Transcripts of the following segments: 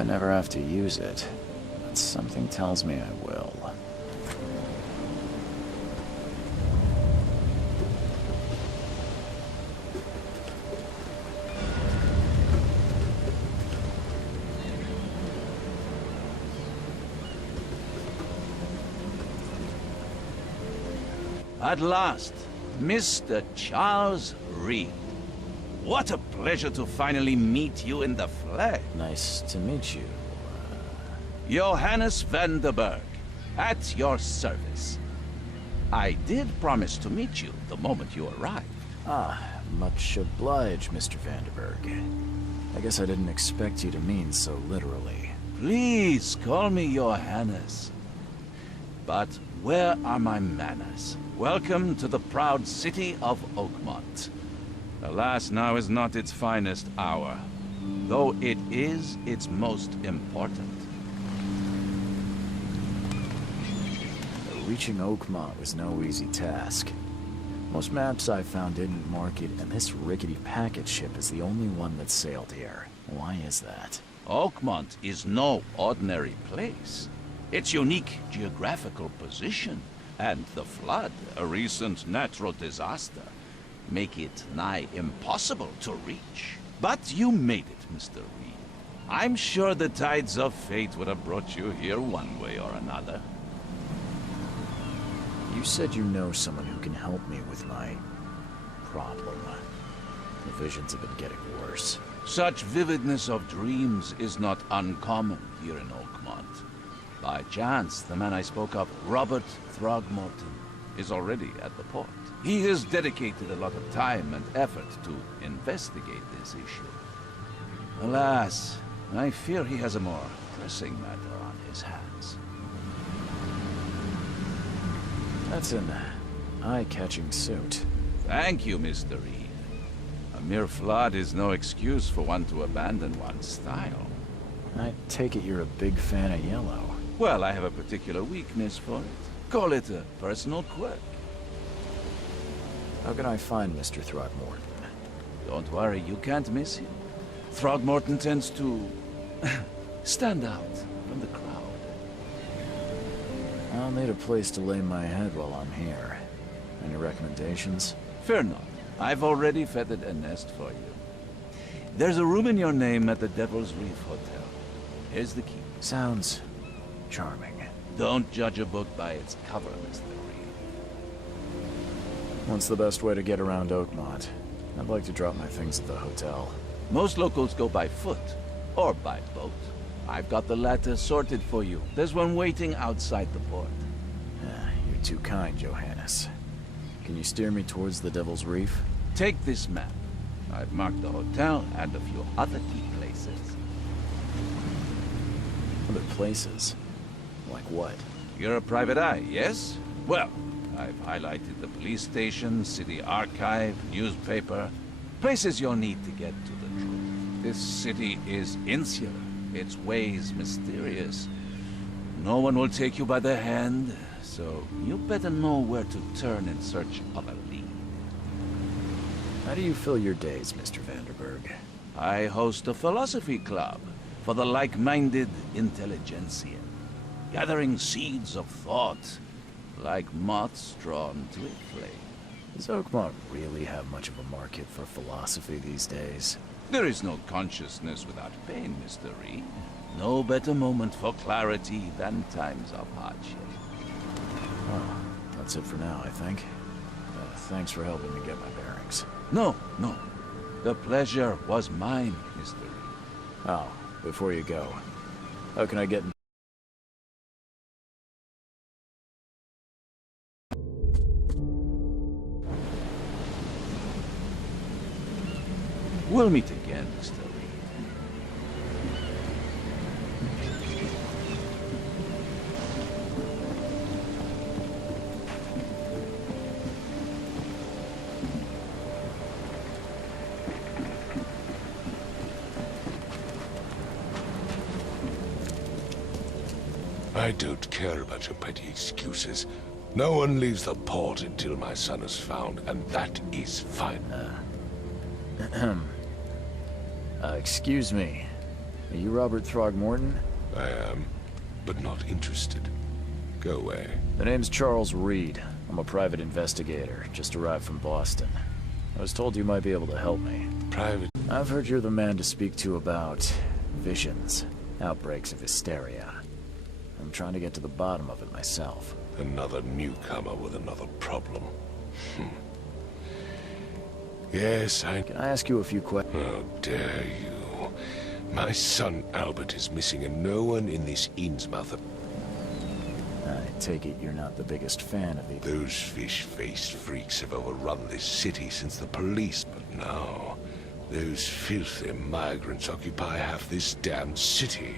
I never have to use it, but something tells me I will. At last, Mr. Charles Reed. What a pleasure to finally meet you in the flesh. Nice to meet you. Johannes van der Berg, at your service. I did promise to meet you the moment you arrived. Ah, much obliged, Mr. Vanderberg. I guess I didn't expect you to mean so literally. Please call me Johannes. But where are my manners? Welcome to the proud city of Oakmont. Alas, now is not its finest hour, though it is its most important. Reaching Oakmont was no easy task. Most maps I found didn't mark it, and this rickety packet ship is the only one that sailed here. Why is that? Oakmont is no ordinary place. Its unique geographical position and the flood, a recent natural disaster, make it nigh impossible to reach. But you made it, Mr. Reed. I'm sure the tides of fate would have brought you here one way or another. You said you know someone who can help me with my problem. The visions have been getting worse. Such vividness of dreams is not uncommon here in Oakmont. By chance, the man I spoke of, Robert Throgmorton, is already at the port. He has dedicated a lot of time and effort to investigate this issue. Alas, I fear he has a more pressing matter on his hands. That's an eye-catching suit. Thank you, Mr. Reed. A mere flood is no excuse for one to abandon one's style. I take it you're a big fan of yellow. Well, I have a particular weakness for it. Call it a personal quirk. How can I find Mr. Throgmorton? Don't worry, you can't miss him. Throgmorton tends to stand out from the crowd. I'll need a place to lay my head while I'm here. Any recommendations? Fear not. I've already feathered a nest for you. There's a room in your name at the Devil's Reef Hotel. Here's the key. Sounds charming. Don't judge a book by its cover, Mr. Reed. What's the best way to get around Oakmont? I'd like to drop my things at the hotel. Most locals go by foot, or by boat. I've got the latter sorted for you. There's one waiting outside the port. You're too kind, Johannes. Can you steer me towards the Devil's Reef? Take this map. I've marked the hotel and a few other key places. Other places? Like what? You're a private eye, yes? Well, I've highlighted the police station, city archive, newspaper, places you'll need to get to the truth. This city is insular, its ways mysterious. No one will take you by the hand, so you better know where to turn in search of a lead. How do you fill your days, Mr. Vanderberg? I host a philosophy club for the like-minded intelligentsia, gathering seeds of thought like moths drawn to a flame. Does Oakmont really have much of a market for philosophy these days? There is no consciousness without pain, Mr. Reed. No better moment for clarity than times of hardship. Well, that's it for now, I think. Thanks for helping me get my bearings. No. The pleasure was mine, Mr. Reed. Oh, before you go, how can I get in? We'll meet again, Mr. Reed. I don't care about your petty excuses. No one leaves the port until my son is found, and that is fine. Excuse me. Are you Robert Throgmorton? I am, but not interested. Go away. The name's Charles Reed. I'm a private investigator, just arrived from Boston. I was told you might be able to help me. Private. I've heard you're the man to speak to about visions, outbreaks of hysteria. I'm trying to get to the bottom of it myself. Another newcomer with another problem. Yes, Can I ask you a few questions? How dare you? My son Albert is missing, and no one in this Innsmouth... I take it you're not the biggest fan of the... Those fish-faced freaks have overrun this city since the police, but now... those filthy migrants occupy half this damned city.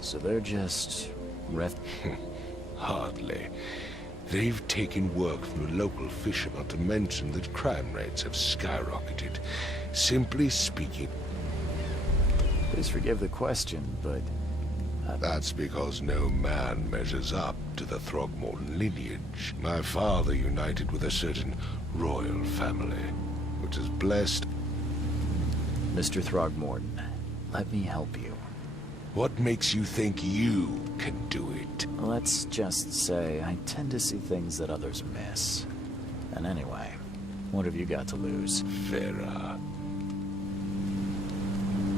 So they're just... Hardly. They've taken work from the local fisher, not to mention that crime rates have skyrocketed. Simply speaking... Please forgive the question, but... That's because no man measures up to the Throgmorton lineage. My father united with a certain royal family, which is blessed... Mr. Throgmorton, let me help you. What makes you think you can do it? Let's just say I tend to see things that others miss. And anyway, what have you got to lose? Vera.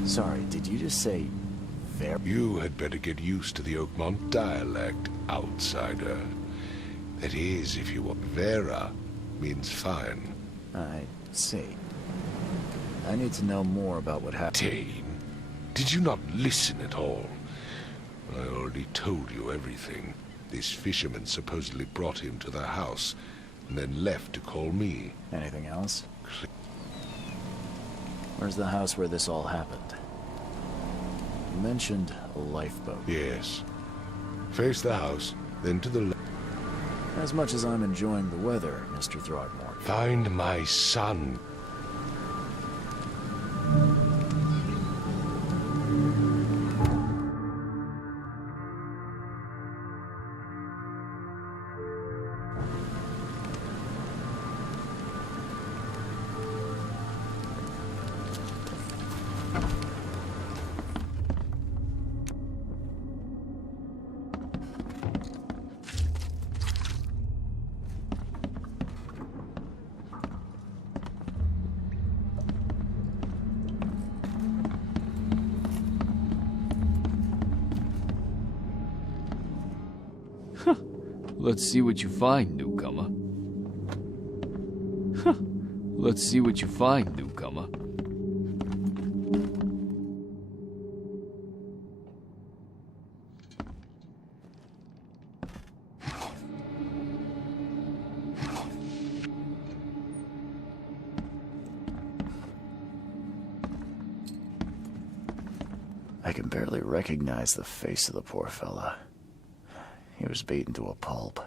Sorry, did you just say... Vera? You had better get used to the Oakmont dialect, outsider. That is, if you want. Vera means fine. I see. I need to know more about what happened. Tane, did you not listen at all? I already told you everything. This fisherman supposedly brought him to the house, and then left to call me. Anything else? Where's the house where this all happened? You mentioned a lifeboat. Yes. Face the house, then to the left. As much as I'm enjoying the weather, Mr. Throgmorton. Find my son. Let's see what you find, newcomer. Let's see what you find, newcomer. I can barely recognize the face of the poor fella. He was beaten to a pulp.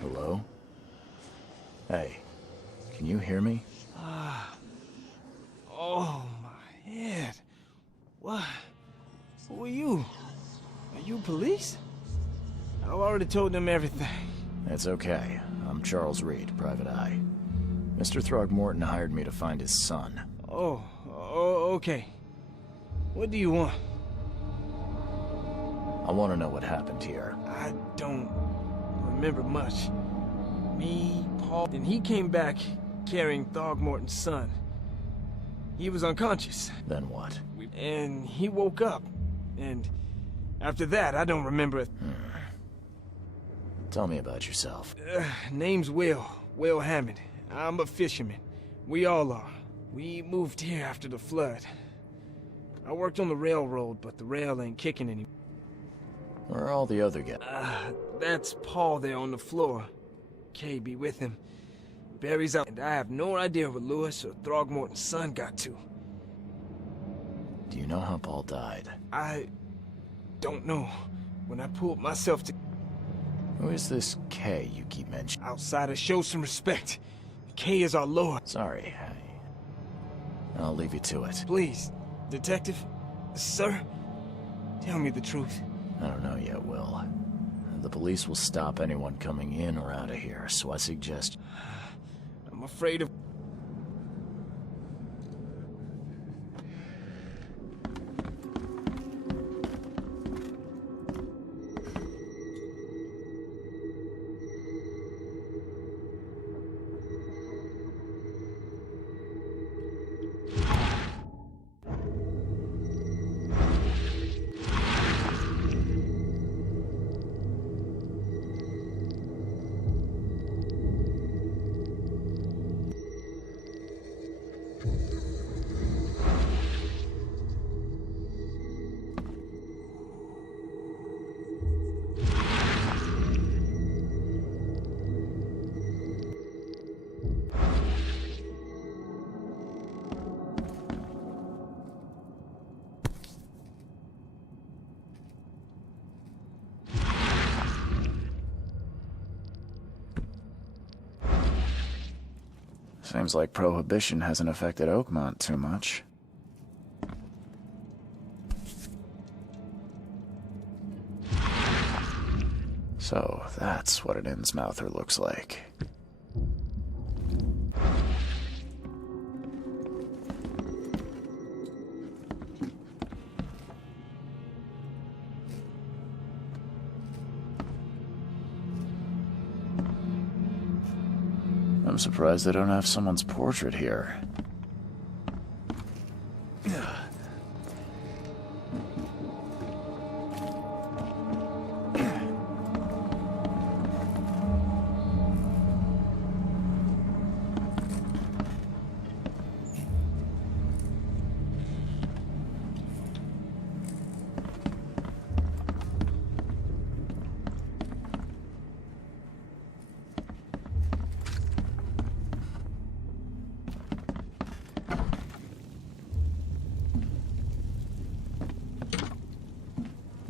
Hello? Hey, can you hear me? Oh, my head. What? Who are you? Are you police? I've already told them everything. It's okay. I'm Charles Reed, Private Eye. Mr. Throgmorton hired me to find his son. Oh, okay. What do you want? I want to know what happened here. I don't remember much. Me, Paul, and he came back carrying Throgmorton's son. He was unconscious. Then what? And he woke up. And after that, I don't remember a... Tell me about yourself. Name's Will Hammond. I'm a fisherman. We all are. We moved here after the flood. I worked on the railroad, but the rail ain't kicking anymore. Where are all the other guys? That's Paul there on the floor. Kay be with him. Barry's out, and I have no idea where Lewis or Throgmorton's son got to. Do you know how Paul died? I don't know. When I pulled myself to... Who is this Kay you keep mentioning? Outsider, show some respect. Kay is our lord. Sorry, I'll leave you to it. Please, detective, sir, tell me the truth. I don't know yet, Will. The police will stop anyone coming in or out of here, so I suggest... I'm afraid of... Seems like Prohibition hasn't affected Oakmont too much. So, that's what an Innsmouther looks like. I'm surprised they don't have someone's portrait here.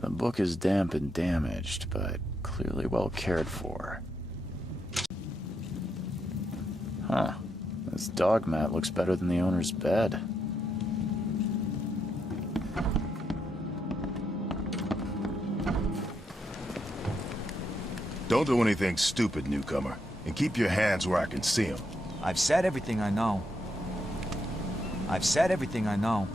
The book is damp and damaged, but clearly well cared for. Huh. This dog mat looks better than the owner's bed. Don't do anything stupid, newcomer. And keep your hands where I can see them. I've said everything I know. I've said everything I know.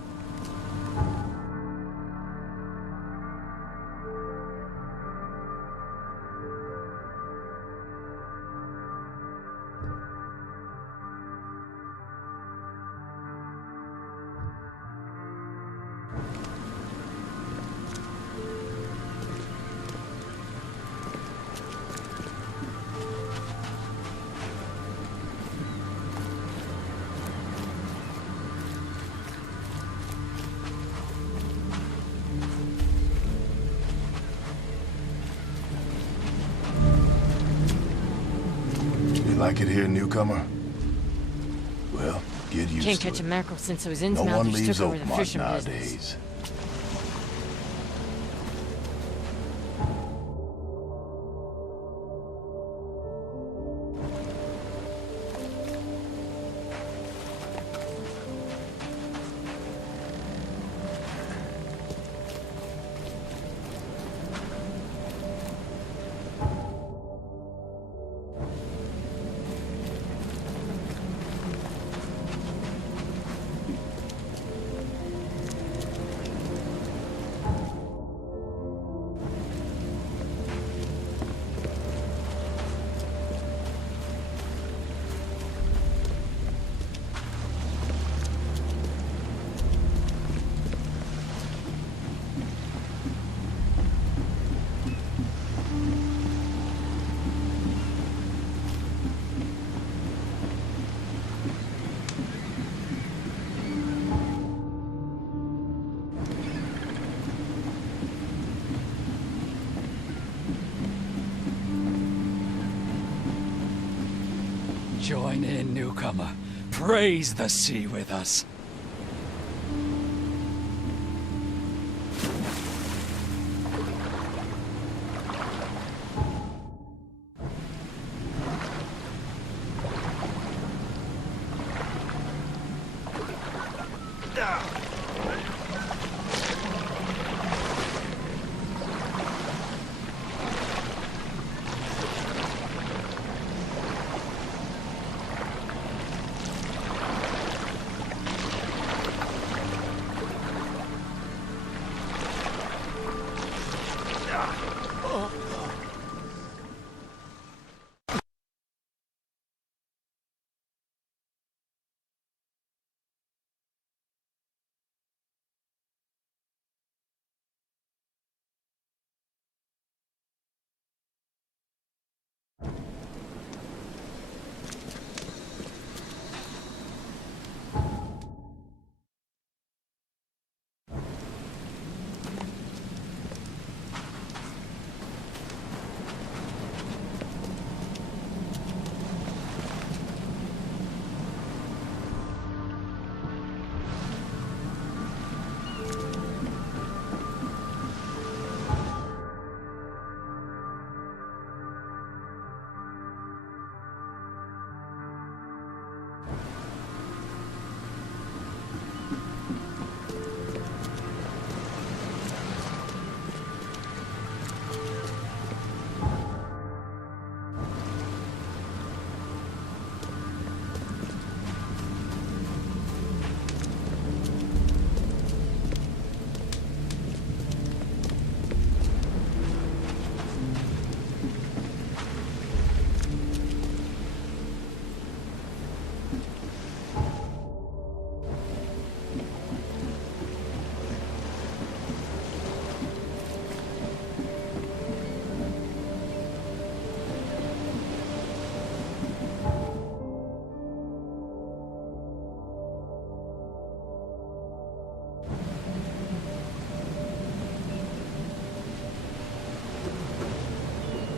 You like it here, newcomer? Well, get used Can't to catch it. a mackerel since those No one Innsmouthers leaves took over the Oakmont fishing business. nowadays. Join in, newcomer. Praise the sea with us.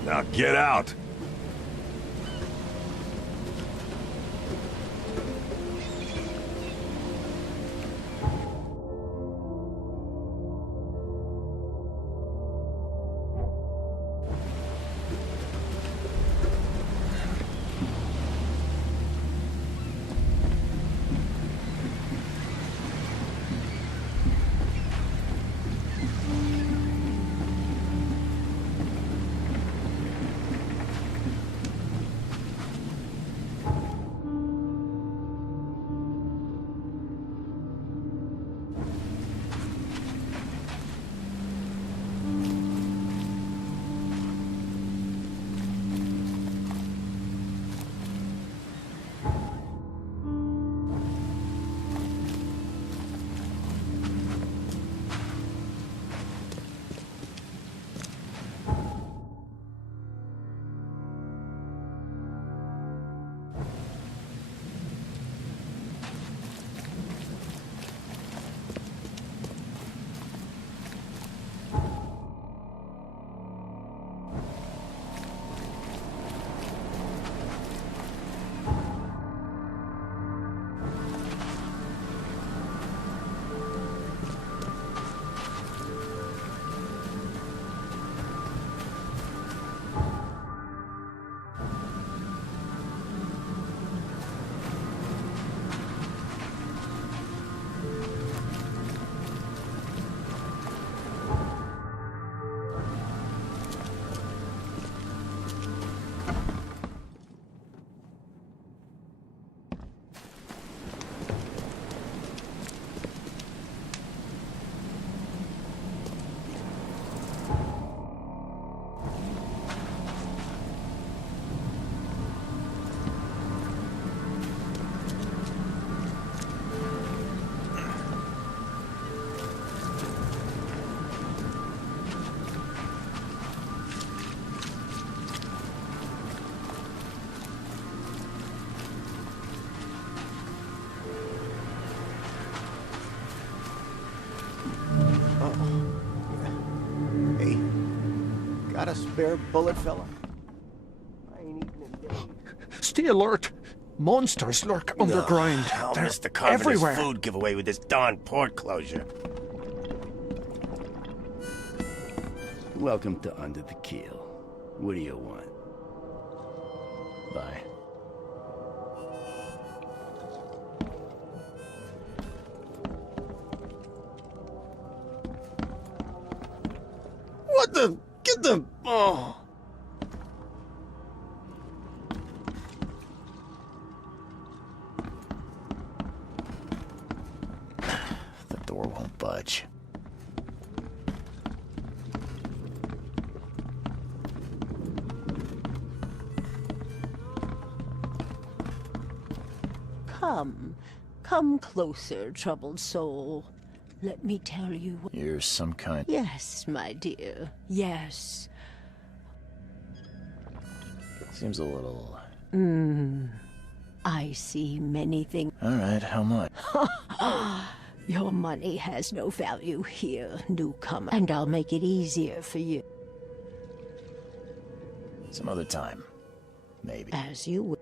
Now get out! Got a spare bullet, fella? I ain't eaten in days. Stay alert! Monsters lurk underground. I'll They're miss the Carpenter's everywhere. food giveaway with this darn port closure. Welcome to Under the Keel. What do you want? Bye. What the? Get the... Oh. The door won't budge. Come closer, troubled soul. Let me tell you what... You're some kind... Yes, my dear, yes. Seems a little... I see many things. All right, how much? Your money has no value here, newcomer, and I'll make it easier for you. Some other time. Maybe. As you will.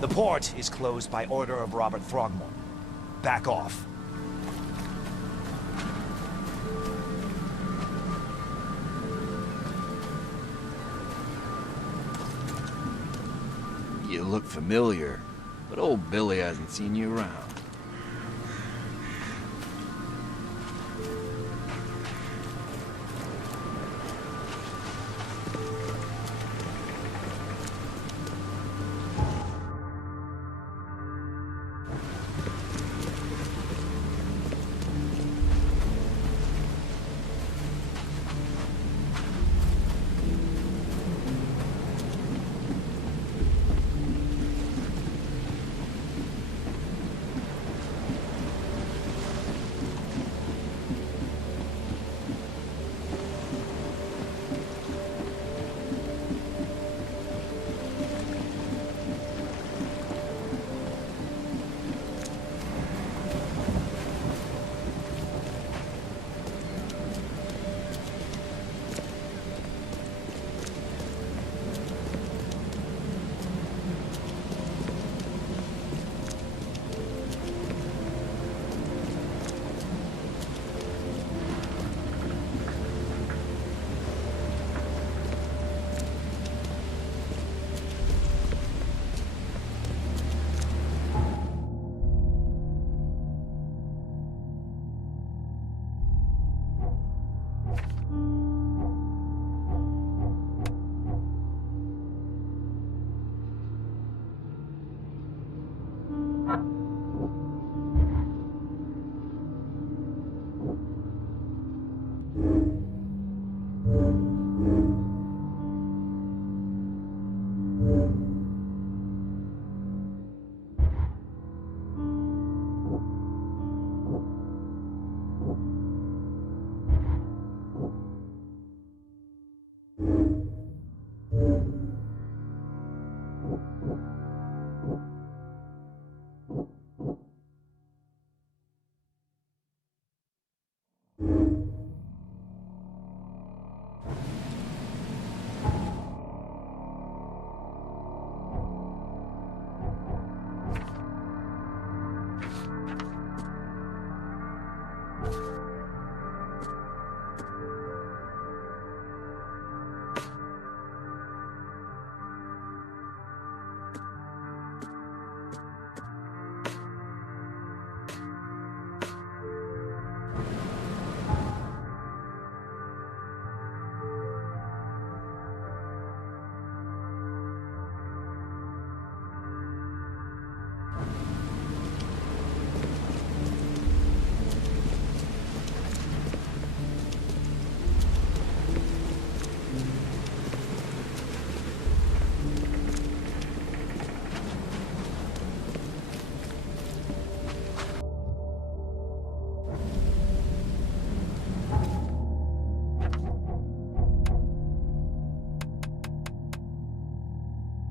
The port is closed by order of Robert Throgmorton. Back off. You look familiar, but old Billy hasn't seen you around.